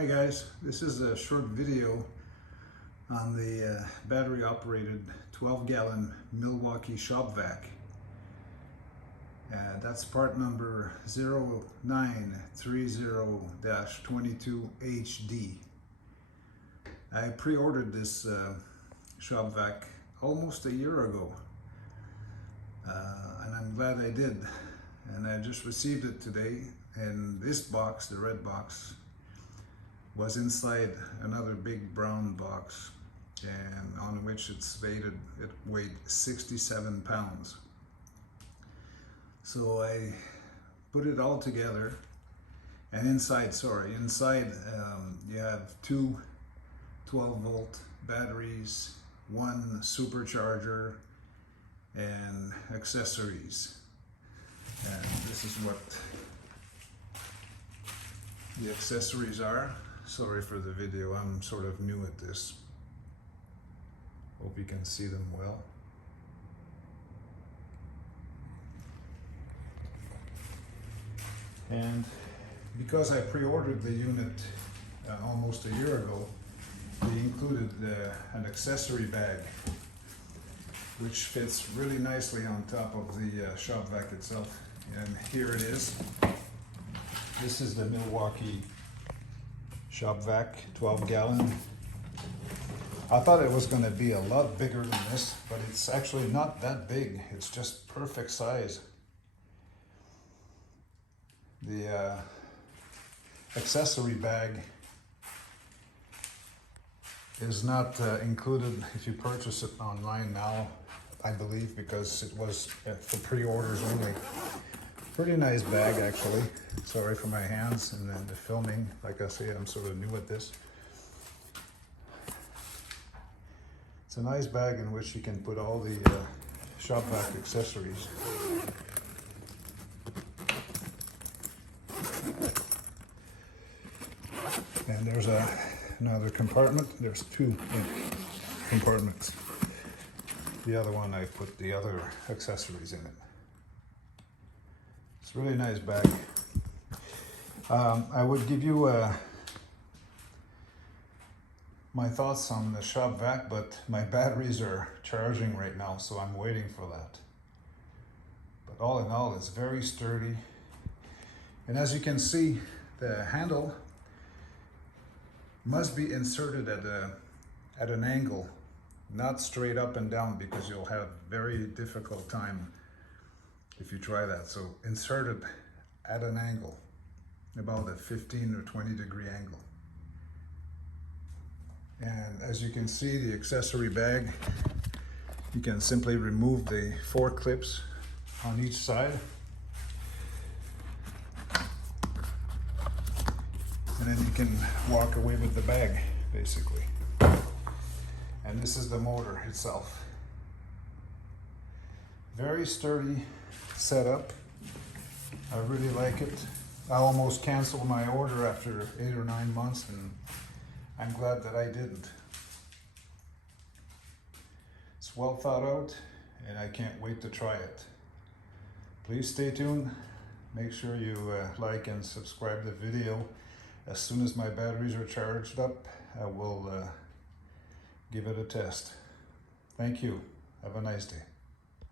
Hi guys, this is a short video on the battery operated 12-gallon Milwaukee shop vac. That's part number 0930-22HD. I pre-ordered this shop vac almost a year ago, and I'm glad I did. And I just received it today, and this box, the red box, was inside another big brown box, and on which it weighed 67 pounds. So I put it all together, and inside you have two 12-volt batteries, one supercharger, and accessories. And this is what the accessories are. Sorry for the video, I'm sort of new at this. Hope you can see them well. And because I pre-ordered the unit almost a year ago, they included an accessory bag, which fits really nicely on top of the shop vac itself. And here it is. This is the Milwaukee shop vac, 12-gallon. I thought it was going to be a lot bigger than this, but it's actually not that big. It's just perfect size. The accessory bag is not included if you purchase it online now, I believe, because it was for pre-orders only. Pretty nice bag, actually. Sorry for my hands and then the filming. Like I say, I'm sort of new at this. It's a nice bag in which you can put all the shop vac accessories. And there's another compartment. There's two compartments. The other one, I put the other accessories in it. It's a really nice bag. I would give you my thoughts on the shop vac, but my batteries are charging right now, so I'm waiting for that. But all in all, it's very sturdy. And as you can see, the handle must be inserted at an angle, not straight up and down, because you'll have very difficult time if you try that. So insert it at an angle, about a 15 or 20 degree angle. And as you can see, the accessory bag, you can simply remove the 4 clips on each side. And then you can walk away with the bag, basically. And this is the motor itself. Very sturdy setup. I really like it. I almost canceled my order after 8 or 9 months, and I'm glad that I didn't. It's well thought out, and I can't wait to try it. Please stay tuned. Make sure you like and subscribe the video. As soon as my batteries are charged up, I will give it a test. Thank you. Have a nice day.